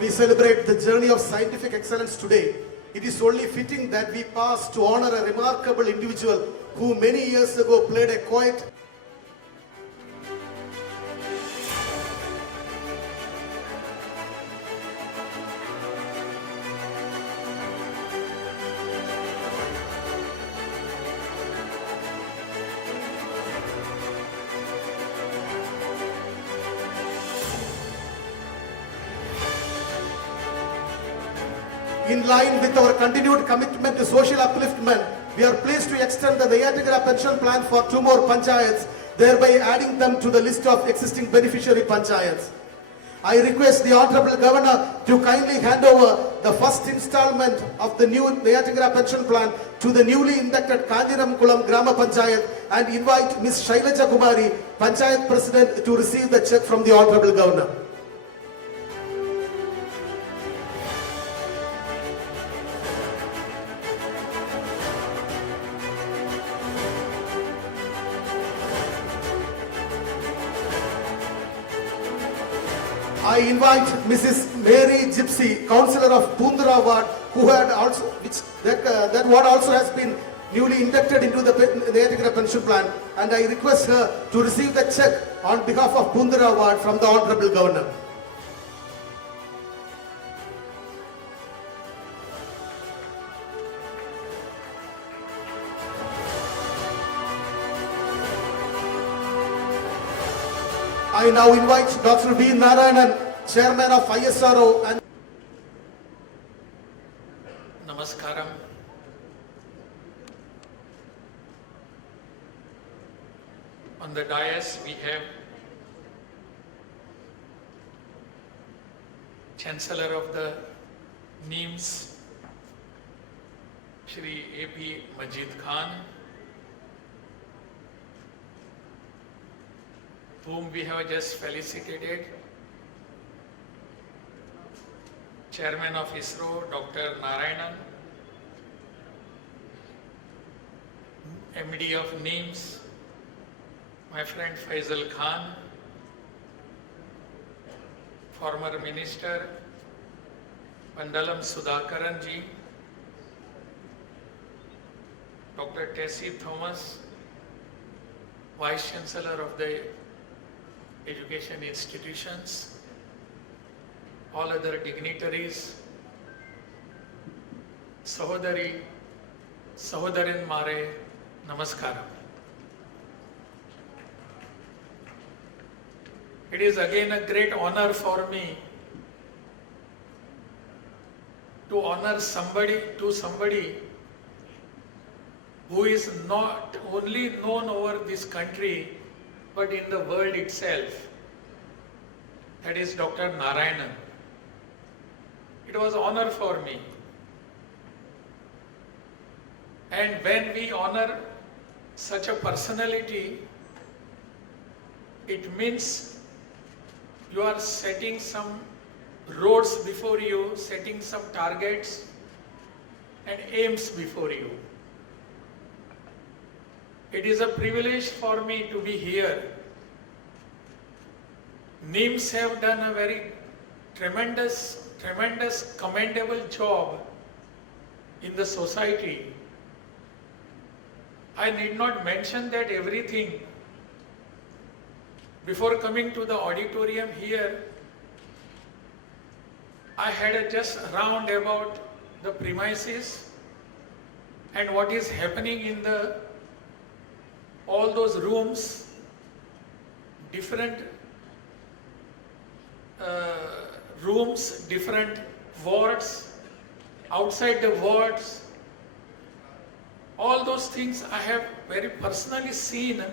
we celebrate the journey of scientific excellence today, it is only fitting that we pause to honor a remarkable individual who many years ago played a quiet In line with our continued commitment to social upliftment, we are pleased to extend the Nayatagra pension plan for 2 more panchayats, thereby adding them to the list of existing beneficiary panchayats. I request the Honorable Governor to kindly hand over the first installment of the new Nayatagra pension plan to the newly inducted Kanjiramkulam Grama Panchayat and invite Ms. Shailaja Kumari, Panchayat President, to receive the check from the Honorable Governor. I invite Mrs. Mary Gypsy, Councillor of Pundra Ward, who had also, that ward also has been newly inducted into the Nayatagra pension plan, and I request her to receive the check on behalf of Pundra Ward from the Honorable Governor. I now invite Dr. V. Narayanan, Chairman of ISRO and Namaskaram. On the dais we have Chancellor of the NIMS, Shri A.P. Khan, whom we have just felicitated, Chairman of ISRO, Dr. Narayanan, MD of NIMS, my friend Faisal Khan, former Minister Pandalam Sudhakaran ji, Dr. Tessie Thomas, Vice Chancellor of the Education institutions, all other dignitaries, Sahodari, Sahodarin Mare, Namaskaram. It is again a great honor for me to honor somebody who is not only known over this country but in the world itself. That is Dr. Narayanan. It was an honor for me. And when we honor such a personality, it means you are setting some roads before you, setting some targets and aims before you. It is a privilege for me to be here. NIMS have done a very tremendous, commendable job in the society. I need not mention that everything. Before coming to the auditorium here, I had just round about the premises and what is happening in the all those rooms, different rooms, different wards, outside the wards, all those things I have very personally seen,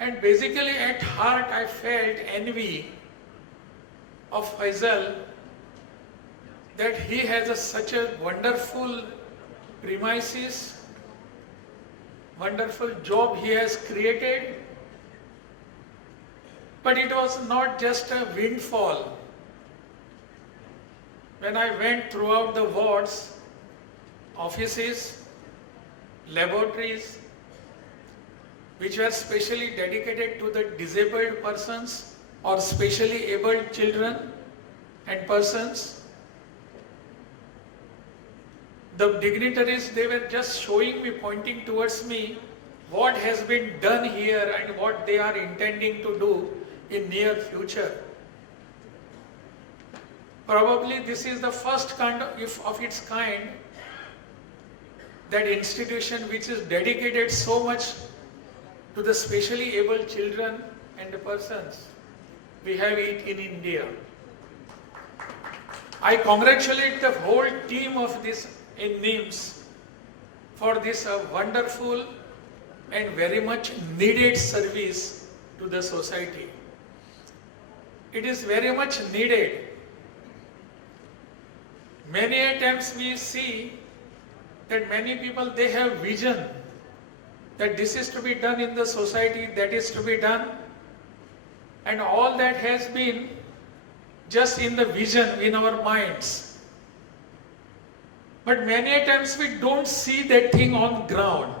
and basically at heart I felt envy of Faisal that he has such a wonderful premises, wonderful job he has created, but it was not just a windfall. When I went throughout the wards, offices, laboratories, which were specially dedicated to the disabled persons, or specially abled children and persons. The dignitaries, they were just showing me, pointing towards me, what has been done here and what they are intending to do in near future. Probably this is the first kind of its kind, that institution which is dedicated so much to the specially able children and the persons. We have it in India. I congratulate the whole team of this in NIMS for this wonderful and very much needed service to the society. It is very much needed. Many a times we see that many people, they have vision that this is to be done in the society, that is to be done, and all that has been just in the vision in our minds. But many a times we don't see that thing on ground.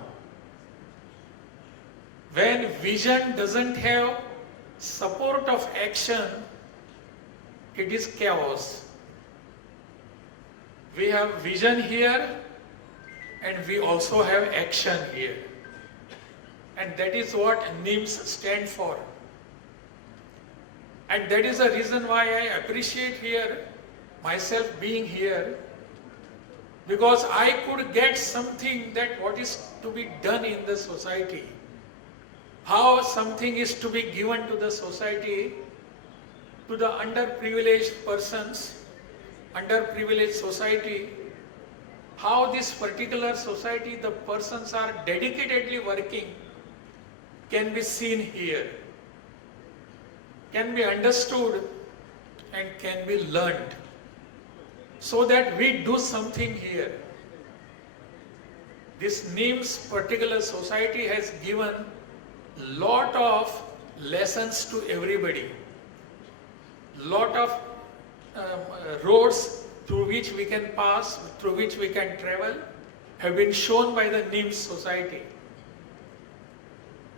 When vision doesn't have support of action, it is chaos. We have vision here and we also have action here. And that is what NIMS stand for. And that is the reason why I appreciate here, myself being here, because I could get something that what is to be done in the society. How something is to be given to the society, to the underprivileged persons, underprivileged society, how this particular society, the persons are dedicatedly working, can be seen here, can be understood and can be learned, so that we do something here. This NIMS particular society has given lot of lessons to everybody, lot of roads through which we can pass, through which we can travel, have been shown by the NIMS society.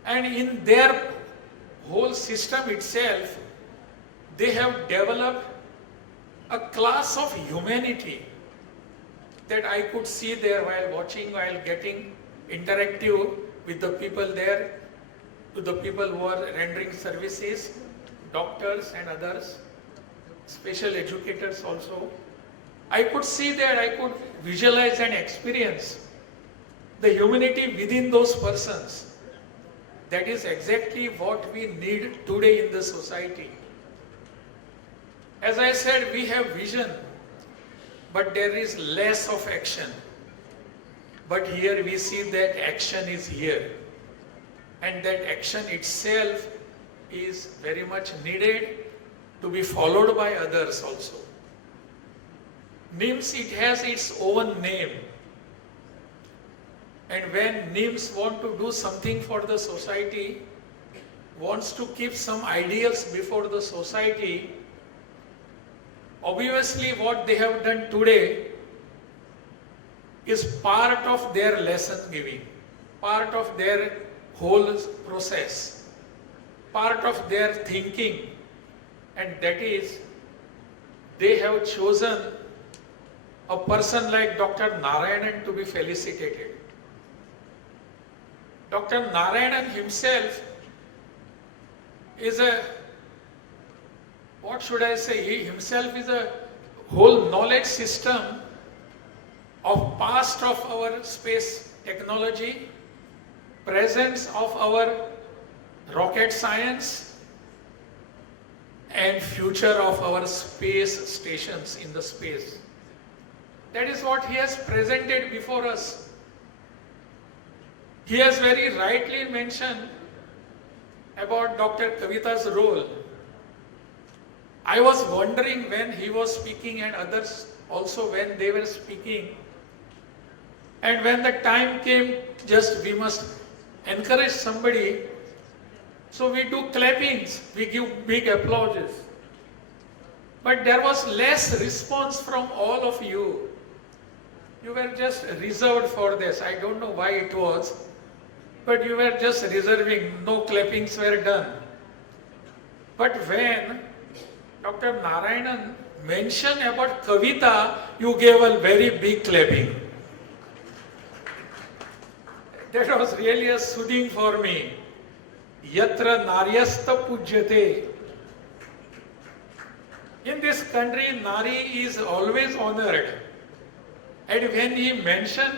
And in their whole system itself, they have developed a class of humanity that I could see there while watching, while getting interactive with the people there, to the people who are rendering services, doctors and others, special educators also. I could see that, I could visualize and experience the humanity within those persons. That is exactly what we need today in the society. As I said, we have vision, but there is less of action. But here we see that action is here. And that action itself is very much needed to be followed by others also. NIMS, it has its own name. And when NIMS want to do something for the society, wants to keep some ideals before the society, obviously what they have done today is part of their lesson giving, part of their whole process, part of their thinking, and that is they have chosen a person like Dr. Narayanan to be felicitated. Dr. Narayanan himself is a, what should I say, he himself is a whole knowledge system of past of our space technology, presence of our rocket science, and future of our space stations in the space. That is what he has presented before us. He has very rightly mentioned about Dr. Kavita's role. I was wondering when he was speaking and others also when they were speaking, and when the time came, just we must encourage somebody, so we do clappings, we give big applauses. But there was less response from all of you. You were just reserved for this. I don't know why it was, but you were just reserving, no clappings were done. But when Dr. Narayanan mentioned about Kavita, you gave a very big clapping. That was really a soothing for me. Yatra naryasta pujyate. In this country, Nari is always honored. And when he mentioned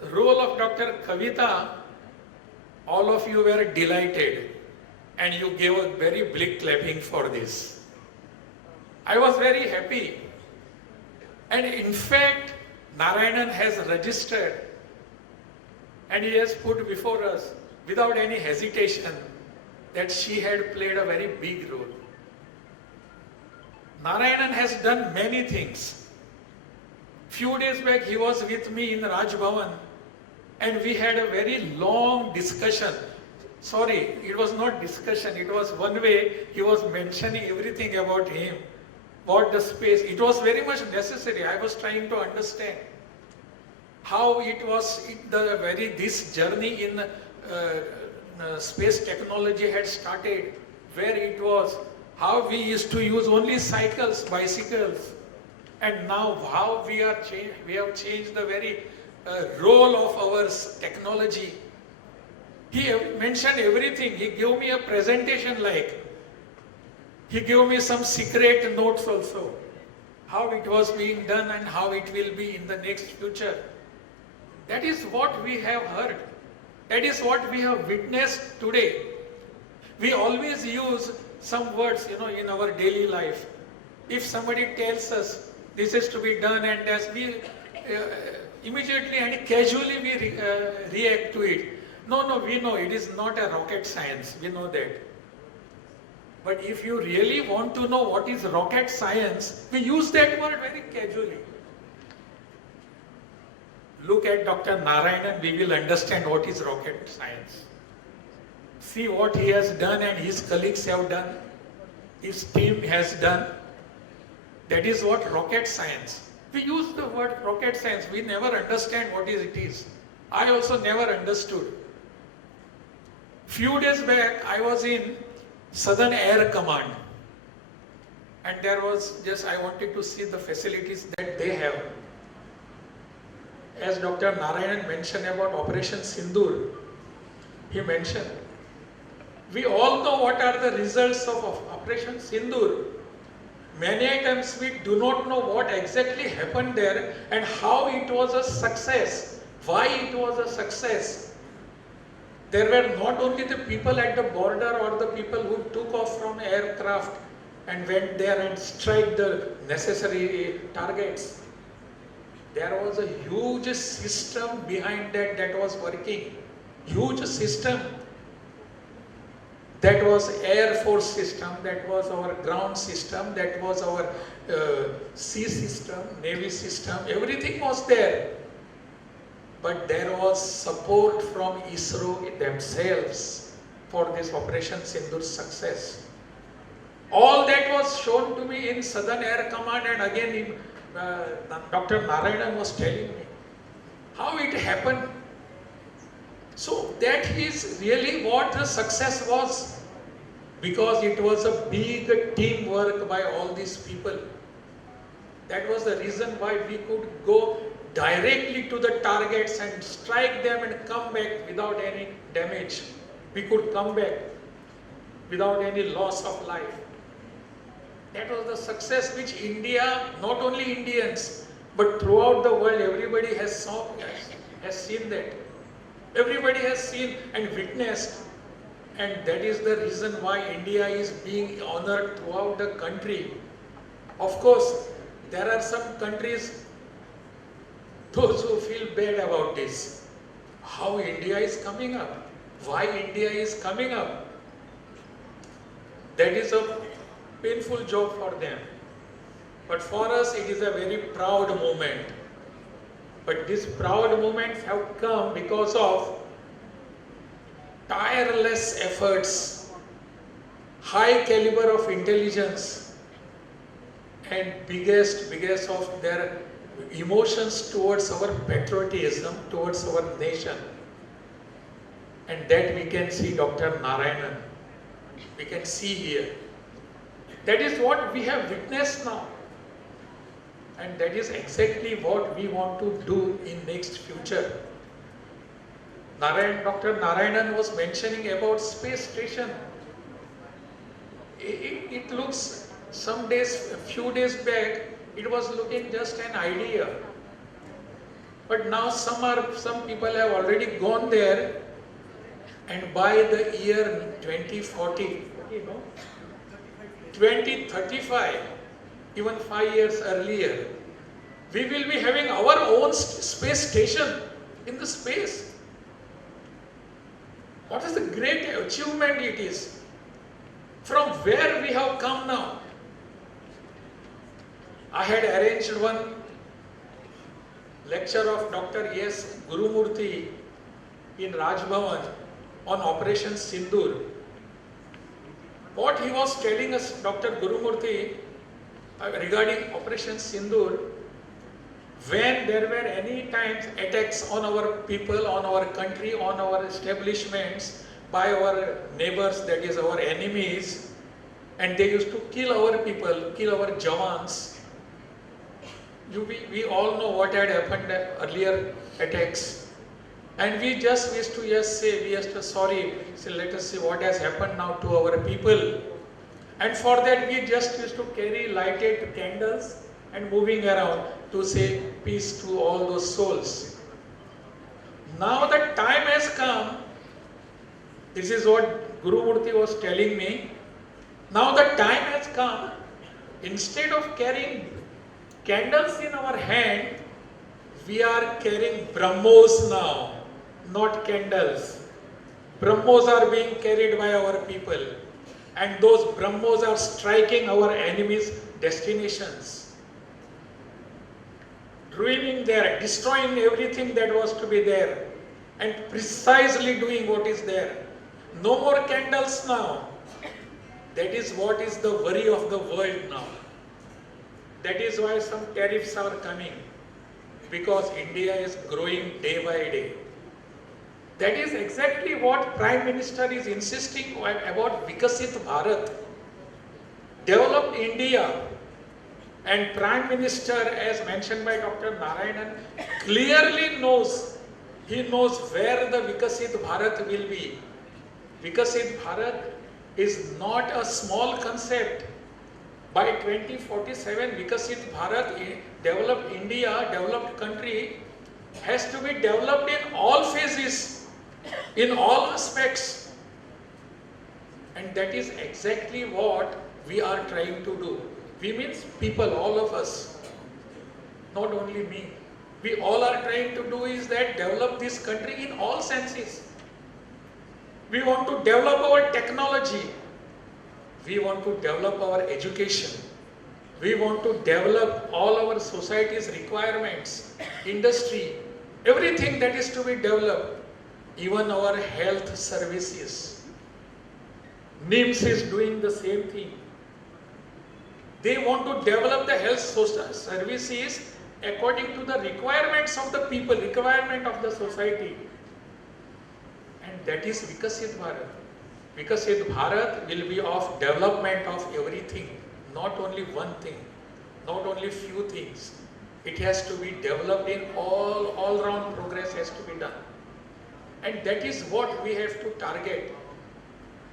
the role of Dr. Kavita, all of you were delighted. And you gave a very big clapping for this. I was very happy. And in fact, Narayanan has registered and he has put before us, without any hesitation, that she had played a very big role. Narayanan has done many things. Few days back, he was with me in Raj Bhavan and we had a very long discussion. Sorry, it was not discussion, it was one way he was mentioning everything about him, about the space. It was very much necessary. I was trying to understand how it was this journey in space technology had started, where it was, how we used to use only cycles, bicycles, and now how we have changed the very role of our technology. He mentioned everything. He gave me a presentation he gave me some secret notes also, how it was being done and how it will be in the next future. That is what we have heard. That is what we have witnessed today. We always use some words, in our daily life. If somebody tells us this is to be done, and as we immediately and casually we react to it. No, we know it is not a rocket science. We know that. But if you really want to know what is rocket science, we use that word very casually. Look at Dr. Narayanan, we will understand what is rocket science. See what he has done and his colleagues have done, his team has done. That is what rocket science. We use the word rocket science, we never understand what it is. I also never understood. Few days back, I was in Southern Air Command. And there was I wanted to see the facilities that they have. As Dr. Narayanan mentioned about Operation Sindoor, he mentioned, we all know what are the results of Operation Sindoor. Many times we do not know what exactly happened there and how it was a success, why it was a success. There were not only the people at the border or the people who took off from aircraft and went there and strike the necessary targets. There was a huge system behind that was working. Huge system. That was Air Force system, that was our ground system, that was our sea system, Navy system, everything was there. But there was support from ISRO themselves for this Operation Sindoor success. All that was shown to me in Southern Air Command, and again Dr. Narayanan was telling me how it happened. So that is really what the success was, because it was a big teamwork by all these people. That was the reason why we could go directly to the targets and strike them and come back without any damage. We could come back without any loss of life. That was the success which India, not only Indians, but throughout the world, everybody has seen that. Everybody has seen and witnessed, and that is the reason why India is being honored throughout the country. Of course, there are some countries, those who feel bad about this. How India is coming up? Why India is coming up? That is a painful job for them. But for us, it is a very proud moment. But these proud moments have come because of tireless efforts, high caliber of intelligence, and biggest of their emotions towards our patriotism, towards our nation. And that we can see Dr. Narayanan. We can see here. That is what we have witnessed now. And that is exactly what we want to do in next future. Dr. Narayanan was mentioning about space station. It looks a few days back, it was looking just an idea. But now some people have already gone there, and by the year 2040, 2035, even 5 years earlier, we will be having our own space station in the space. What is the great achievement it is? From where we have come now. I had arranged one lecture of Dr. S. Gurumurthy in Raj Bhavan on Operation Sindoor. What he was telling us, Dr. Gurumurthy, regarding Operation Sindoor, when there were any times attacks on our people, on our country, on our establishments by our neighbors, that is our enemies, and they used to kill our people, kill our Jawans. We all know what had happened earlier attacks. And we just used to say, sorry, so let us see what has happened now to our people. And for that we just used to carry lighted candles and moving around to say peace to all those souls. Now the time has come, this is what Guru Murthy was telling me, now the time has come, instead of carrying candles in our hand, we are carrying Brahmos now, not candles. Brahmos are being carried by our people, and those Brahmos are striking our enemies' destinations, ruining their, destroying everything that was to be there, and precisely doing what is there. No more candles now. That is what is the worry of the world now. That is why some tariffs are coming, because India is growing day by day. That is exactly what Prime Minister is insisting about Viksit Bharat, developed India. And Prime Minister, as mentioned by Dr. Narayanan, clearly knows, he knows where the Viksit Bharat will be. Viksit Bharat is not a small concept. By 2047, Viksit Bharat, developed India, developed country, has to be developed in all phases, in all aspects. And that is exactly what we are trying to do. We means people, all of us, not only me. We all are trying to do is that develop this country in all senses. We want to develop our technology. We want to develop our education. We want to develop all our society's requirements, industry, everything that is to be developed, even our health services. NIMS is doing the same thing. They want to develop the health services according to the requirements of the people, requirement of the society. And that is Viksit Bharat. Viksit Bharat will be of development of everything, not only one thing, not only few things. It has to be developed in all round progress has to be done. And that is what we have to target.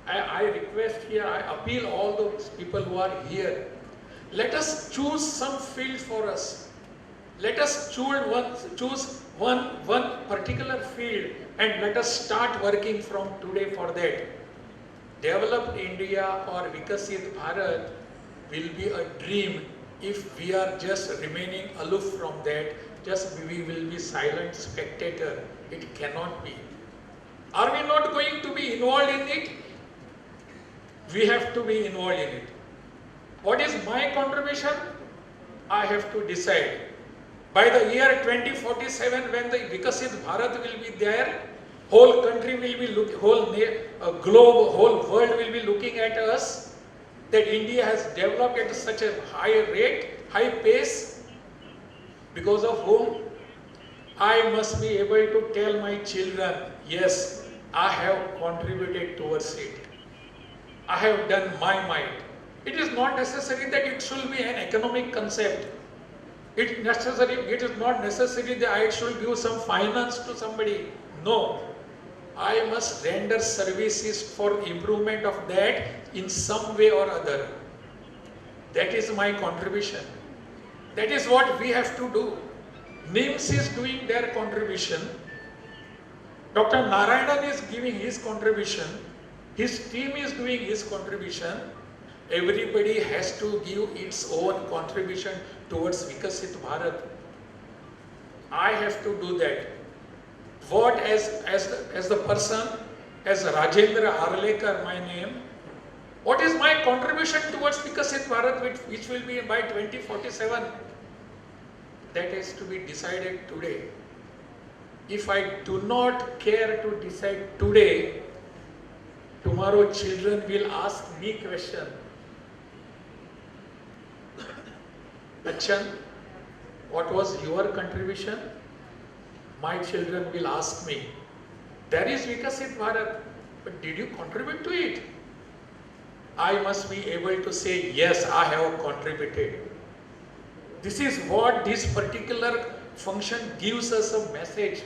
I request here, I appeal all those people who are here. Let us choose some field for us. Let us choose one particular field and let us start working from today for that. Developed India or Viksit Bharat will be a dream if we are just remaining aloof from that, just we will be silent spectator. It cannot be. Are we not going to be involved in it? We have to be involved in it. What is my contribution? I have to decide. By the year 2047, when the Viksit Bharat will be there, whole country will be whole globe, whole world will be looking at us, that India has developed at such a high rate, high pace, because of whom I must be able to tell my children, yes, I have contributed towards it. I have done my might. It is not necessary that it should be an economic concept. It is not necessary that I should give some finance to somebody. No. I must render services for improvement of that in some way or other. That is my contribution. That is what we have to do. NIMS is doing their contribution. Dr. Narayanan is giving his contribution. His team is doing his contribution. Everybody has to give its own contribution towards Viksit Bharat. I have to do that. What as the person, as Rajendra Arlekar, my name, what is my contribution towards Viksit Bharat, which will be by 2047? That is to be decided today. If I do not care to decide today, tomorrow children will ask me question. Achan, what was your contribution? My children will ask me. There is Viksit Bharat, but did you contribute to it? I must be able to say, yes, I have contributed. This is what this particular function gives us a message.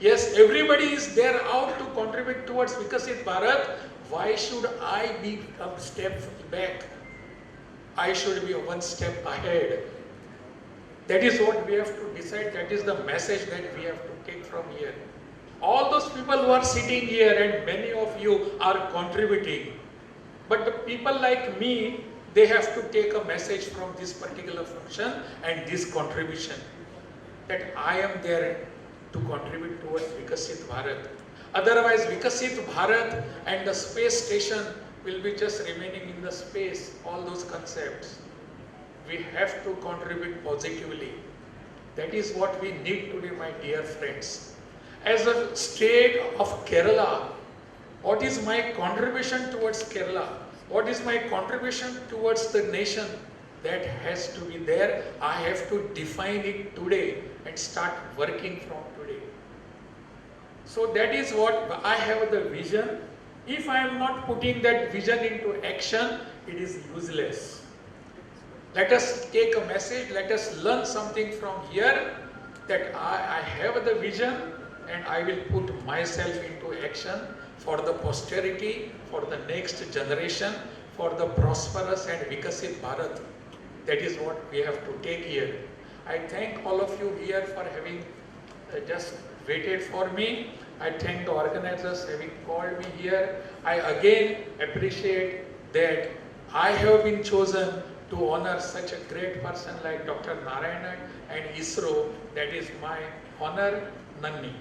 Yes, everybody is there out to contribute towards Viksit Bharat. Why should I be a step back? I should be one step ahead. That is what we have to decide. That is the message that we have to take from here. All those people who are sitting here, and many of you are contributing. But the people like me, they have to take a message from this particular function and this contribution. That I am there to contribute towards Viksit Bharat. Otherwise, Viksit Bharat and the space station will be just remaining in the space, all those concepts. We have to contribute positively. That is what we need today, my dear friends. As a state of Kerala, what is my contribution towards Kerala? What is my contribution towards the nation? That has to be there. I have to define it today and start working from today. So that is what I have the vision. If I am not putting that vision into action, it is useless. Let us take a message, let us learn something from here, that I have the vision and I will put myself into action for the posterity, for the next generation, for the prosperous and Viksit Bharat. That is what we have to take here. I thank all of you here for having just waited for me. I thank the organizers having called me here. I again appreciate that I have been chosen to honor such a great person like Dr. Narayanan and ISRO. That is my honor, Nanni.